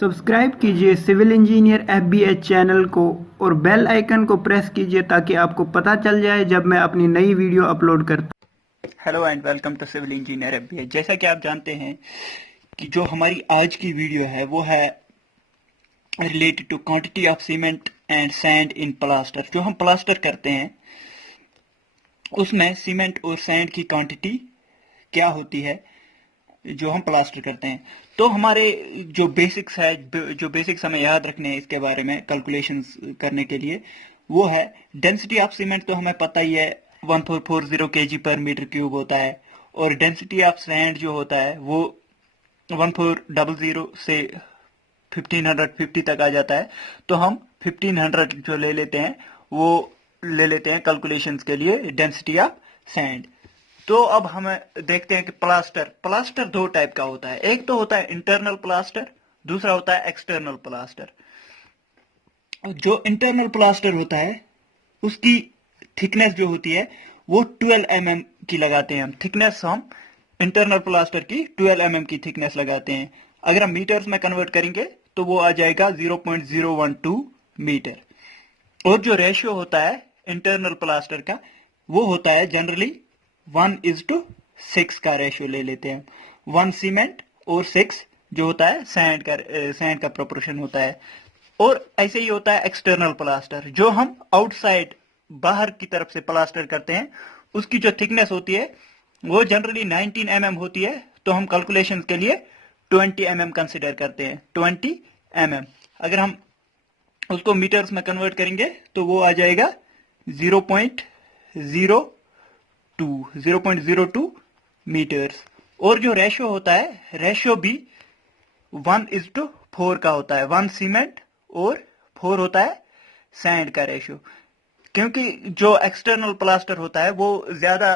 Subscribe कीजिए civil engineer FBH channel को और बेल आइकन को प्रेस कीजिए ताकि आपको पता चल जाए जब मैं अपनी नई वीडियो अपलोड करता। Hello and welcome to civil engineer FBH। जैसा कि आप जानते हैं कि जो हमारी आज की वीडियो है वो है related to quantity of cement and sand in plaster. जो हम प्लास्टर करते हैं उसमें सीमेंट और सैंड की क्वांटिटी क्या होती है जो हम प्लास्टर करते हैं। तो हमारे जो बेसिक्स है, जो बेसिक्स हमें याद रखने हैं इसके बारे में कैलकुलेशंस करने के लिए, वो है डेंसिटी ऑफ सीमेंट। तो हमें पता ही है 1440 kg पर मीटर क्यूब होता है, और डेंसिटी ऑफ सैंड जो होता है वो 1400 से 1550 तक आ जाता है। तो हम 1500 जो ले लेते हैं वो ले लेते हैं कैलकुलेशंस के लिए डेंसिटी ऑफ सैंड। तो अब हम देखते हैं कि प्लास्टर दो टाइप का होता है। एक तो होता है इंटरनल प्लास्टर, दूसरा होता है एक्सटर्नल प्लास्टर। जो इंटरनल प्लास्टर होता है उसकी थिकनेस जो होती है वो 12 mm की लगाते हैं हम। थिकनेस हम इंटरनल प्लास्टर की 12 mm की थिकनेस लगाते हैं। अगर हम मीटर्स में कन्वर्ट करेंगे तो वो आ जाएगा 0.012 मीटर। और जो रेशियो होता है इंटरनल प्लास्टर का वो होता है जनरली 1:6 का रेशियो ले लेते हैं। 1 सीमेंट और 6 जो होता है सैंड का प्रोपोर्शन होता है। और ऐसे ही होता है एक्सटर्नल प्लास्टर, जो हम आउटसाइड बाहर की तरफ से प्लास्टर करते हैं। उसकी जो थिकनेस होती है वो जनरली 19 mm होती है। तो हम कैलकुलेशन के लिए 20 mm कंसिडर करते हैं। 20 mm अगर हम उसको मीटर्स में कन्वर्ट करेंगे तो वो आ जाएगा 0.02 मीटर्स। और जो रेशियो होता है, रेशियो भी 1:4 का होता है। 1 सीमेंट और 4 होता है सैंड का रेशियो। क्योंकि जो एक्सटर्नल प्लास्टर होता है वो ज्यादा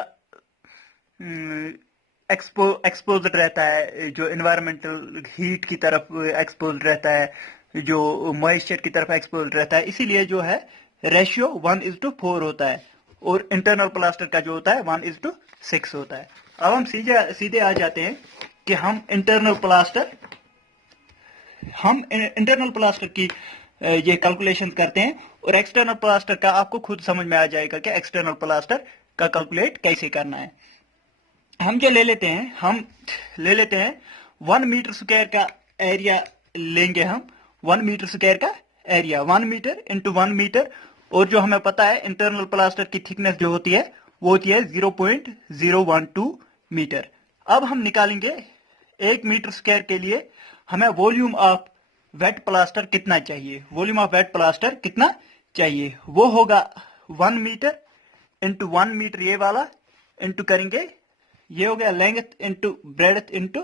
एक्सपोज्ड रहता है, जो एनवायरमेंटल हीट की तरफ एक्सपोज्ड रहता है, जो मॉइस्चर की तरफ एक्सपोज्ड रहता है। इसीलिए जो है रेशियो 1:4 होता है। और इंटरनल प्लास्टर का जो होता है 1:6 होता है। अब हम सीधे आ जाते हैं कि हम इंटरनल प्लास्टर की ये कैलकुलेशन करते हैं। और एक्सटर्नल प्लास्टर का आपको खुद समझ में आ जाएगा कि एक्सटर्नल प्लास्टर का कैलकुलेट कैसे करना है। हम ले लेते हैं 1 मीटर स्क्वायर का एरिया लेंगे हम। 1 मीटर स्क्वायर का एरिया 1 मीटर इंटू 1 मीटर। और जो हमें पता है इंटरनल प्लास्टर की थिकनेस जो होती है वो होती है 0.012 मीटर। अब हम निकालेंगे 1 मीटर स्क्वायर के लिए हमें वॉल्यूम ऑफ वेट प्लास्टर कितना चाहिए। वॉल्यूम ऑफ वेट प्लास्टर कितना चाहिए वो होगा 1 मीटर इंटू 1 मीटर ये वाला इंटू करेंगे, ये हो गया length into breadth into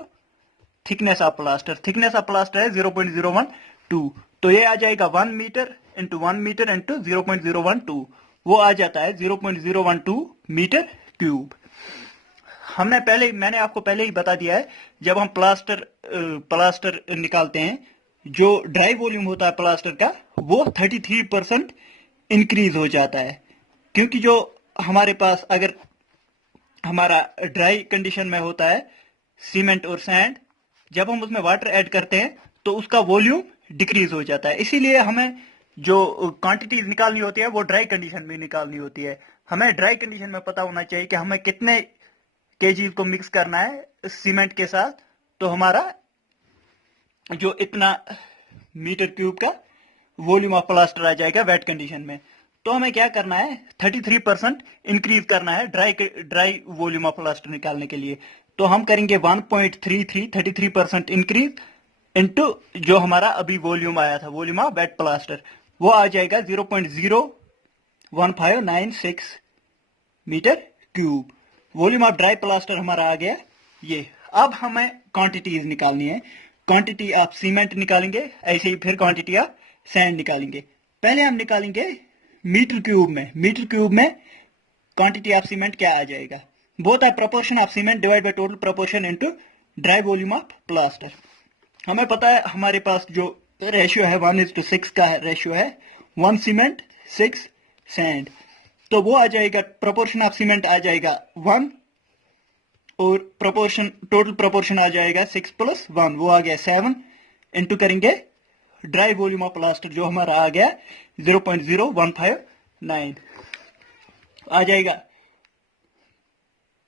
thickness of plaster. Thickness of plaster है 0.012। तो ये आ जाएगा 1 मीटर इंटू 1 मीटर इंटू 0.012। वो आ जाता है 0.012 मीटर क्यूब। मैंने आपको पहले ही बता दिया है, जब हम प्लास्टर निकालते हैं जो ड्राई वॉल्यूम होता है प्लास्टर का वो 33% इंक्रीज हो जाता है। क्योंकि जो हमारे पास अगर हमारा ड्राई कंडीशन में होता है सीमेंट और सैंड, जब हम उसमें वाटर ऐड करते हैं तो उसका वॉल्यूम डिक्रीज हो जाता है। इसीलिए हमें जो क्वांटिटीज निकालनी होती है वो ड्राई कंडीशन में निकालनी होती है। हमें ड्राई कंडीशन में पता होना चाहिए कि हमें कितने केजीज को मिक्स करना है सीमेंट के साथ, तो हमारा जो इतना मीटर क्यूब का वॉल्यूम ऑफ प्लास्टर आ जाएगा वेट कंडीशन में। तो हमें क्या करना है 33% इंक्रीज करना है ड्राई वॉल्यूम ऑफ प्लास्टर निकालने के लिए। तो हम करेंगे 33% इंक्रीज इनटू जो हमारा अभी वॉल्यूम आया था, वॉल्यूम ऑफ वेट प्लास्टर, वो आ जाएगा 0.01596 metre cube. Volume of dry plaster हमारा आ गया ये। अब हमें क्वांटिटीज निकालनी है। क्वांटिटी ऑफ सीमेंट निकालेंगे, ऐसे ही फिर क्वांटिटी ऑफ सैंड निकालेंगे। पहले हम निकालेंगे मीटर क्यूब में क्वांटिटी ऑफ सीमेंट क्या आ जाएगा। Both are proportion of cement divide by total proportion into dry volume of plaster. हमें पता है हमारे पास जो रेशियो है 1:6 का रेशियो है, 1 सीमेंट 6 सैंड। तो वो आ जाएगा, प्रोपोर्शन ऑफ सीमेंट आ जाएगा 1 और टोटल प्रोपोर्शन आ जाएगा 6 + 1, वो आ गया 7 इंटू करेंगे ड्राई वॉल्यूम ऑफ प्लास्टर जो हमारा आ गया 0.0159 आ जाएगा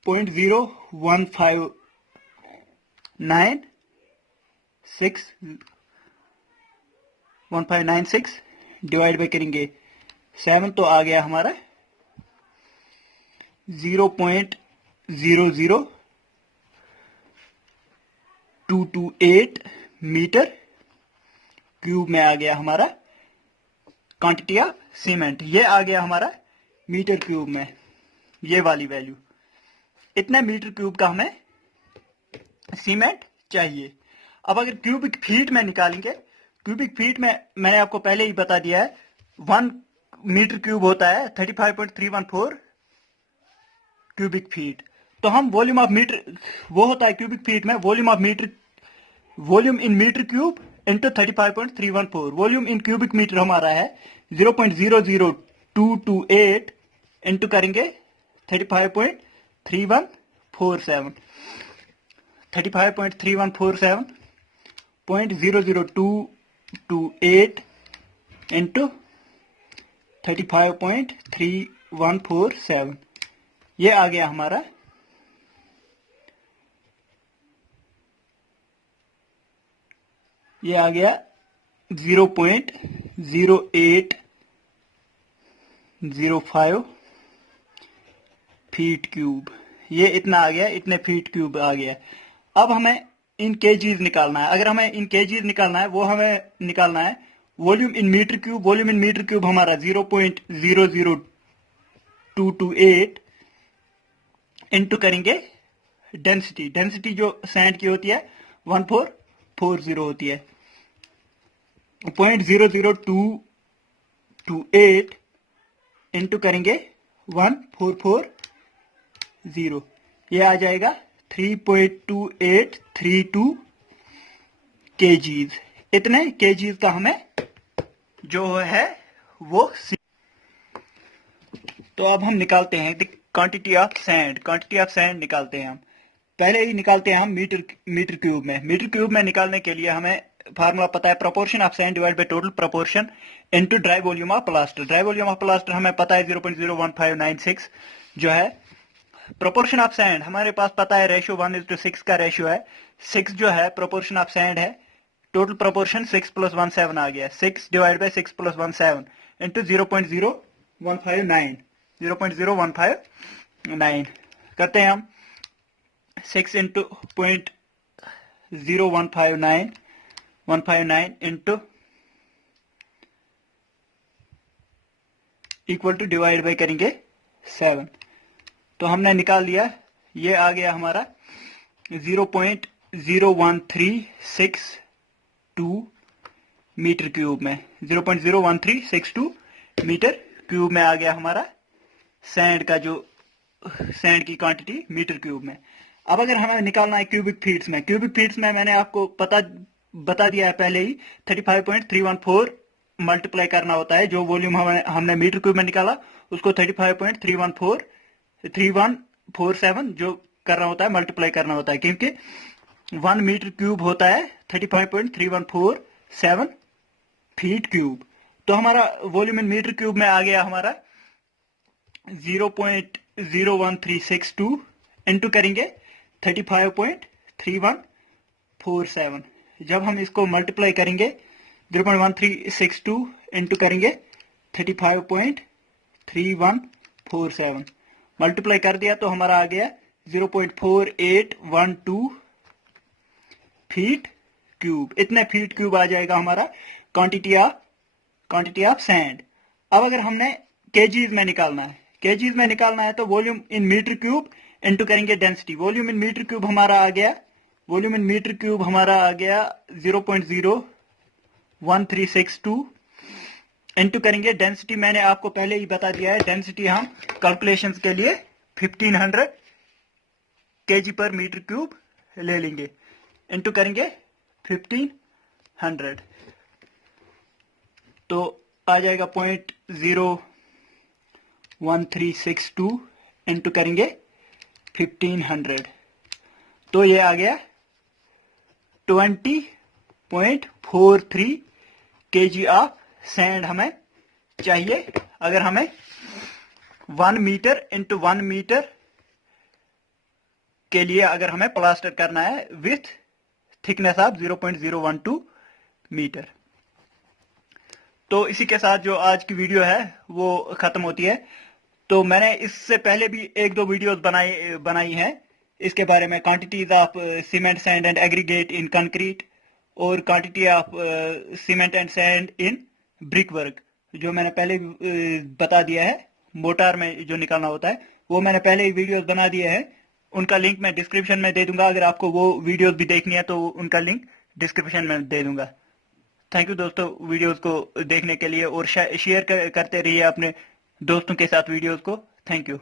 0.0159 डिवाइड बाय करेंगे 7 तो आ गया हमारा 0.00228 मीटर क्यूब में आ गया हमारा क्वांटिटी ऑफ सीमेंट। ये आ गया हमारा मीटर क्यूब में, ये वाली वैल्यू। इतना मीटर क्यूब का हमें सीमेंट चाहिए। अब अगर क्यूबिक फीट में निकालेंगे, क्यूबिक फीट में मैंने आपको पहले ही बता दिया है 1 मीटर क्यूब होता है 35.314 क्यूबिक फीट। तो हम वॉल्यूम ऑफ मीटर, वो होता है क्यूबिक फीट में volume in metre cube into 35.314। Volume in cubic metre हमारा है 0.00228 इंटू करेंगे 35.3147 0.00228 इंटू 35.3147। ये आ गया हमारा ये आ गया 0.0805 फीट क्यूब। ये इतना आ गया, इतने फीट क्यूब आ गया। अब हमें इन केजीज निकालना है। अगर हमें इन केजीज निकालना है, वो हमें निकालना है volume in metre cube. Volume in metre cube हमारा 0.00228 इंटू करेंगे डेंसिटी। डेंसिटी जो सैंड की होती है 1440 होती है। 0.00228 इंटू करेंगे 1440, ये आ जाएगा 3.2832 केजीज। इतने केजीज का हमें जो है वो तो अब हम निकालते हैं quantity of sand. Quantity of sand निकालते हैं हम, पहले ही निकालते हैं हम मीटर क्यूब में। मीटर क्यूब में निकालने के लिए हमें फार्मूला पता है, proportion of sand divide by total proportion into dry volume of plaster. Dry volume of plaster हमें पता है 0.01596 जो है। प्रोपोर्शन ऑफ सैंड हमारे पास पता है रेशियो 1:6 का रेशियो है। 6 जो है प्रोपोर्शन ऑफ सैंड है। टोटल प्रोपोर्शन 6 + 1 7 आ गया। 6 डिवाइड बाय 6 + 1 7 इंटू 0.0159 करते हैं हम। 6 into 0.0159 into equal to divide by करेंगे 7। तो हमने निकाल लिया, ये आ गया हमारा 0.01362 मीटर क्यूब में। 0.01362 मीटर क्यूब में आ गया हमारा सैंड का जो सैंड की क्वांटिटी मीटर क्यूब में। अब अगर हमें निकालना है क्यूबिक फीट्स में, क्यूबिक फीट्स में मैंने आपको बता दिया है पहले ही 35.314 मल्टीप्लाई करना होता है। जो वॉल्यूम हमने मीटर क्यूब में निकाला उसको 35.3147 जो करना होता है, मल्टीप्लाई करना होता है, क्योंकि 1 मीटर क्यूब होता है 35.3147 फीट क्यूब। तो हमारा वॉल्यूम इन मीटर क्यूब में आ गया हमारा 0.01362 इंटू करेंगे 35.3147। जब हम इसको मल्टीप्लाई करेंगे 0.1362 इंटू करेंगे 35.3147 मल्टीप्लाई कर दिया तो हमारा आ गया 0.4812 फीट क्यूब। इतने फीट क्यूब आ जाएगा हमारा क्वांटिटी ऑफ सैंड। अब अगर हमने केजीज में निकालना है, केजीज में निकालना है तो volume in metre cube into करेंगे density. Volume in metre cube हमारा आ गया 0.01362 इंटू करेंगे डेंसिटी। मैंने आपको पहले ही बता दिया है, डेंसिटी हम कैलकुलेशंस के लिए 1500 केजी पर मीटर क्यूब ले लेंगे। इंटू करेंगे 1500 तो आ जाएगा 0.01362 इंटू करेंगे 1500 तो ये आ गया 20.43 kg ऑफ सैंड हमें चाहिए। अगर हमें 1 मीटर इंटू 1 मीटर के लिए अगर हमें प्लास्टर करना है विथ थिकनेस ऑफ 0.012 मीटर। तो इसी के साथ जो आज की वीडियो है वो खत्म होती है। तो मैंने इससे पहले भी 1-2 वीडियोस बनाई हैं इसके बारे में, quantities of cement sand and aggregate in concrete और quantity of cement and sand in brick work, जो मैंने पहले बता दिया है। मोटार में जो निकालना होता है वो मैंने पहले ही वीडियोस बना दिए हैं, उनका लिंक मैं डिस्क्रिप्शन में दे दूंगा। अगर आपको वो वीडियोस भी देखनी है तो उनका लिंक डिस्क्रिप्शन में दे दूंगा। थैंक यू दोस्तों वीडियोस को देखने के लिए, और शेयर करते रहिए अपने दोस्तों के साथ वीडियोस को। Thank you.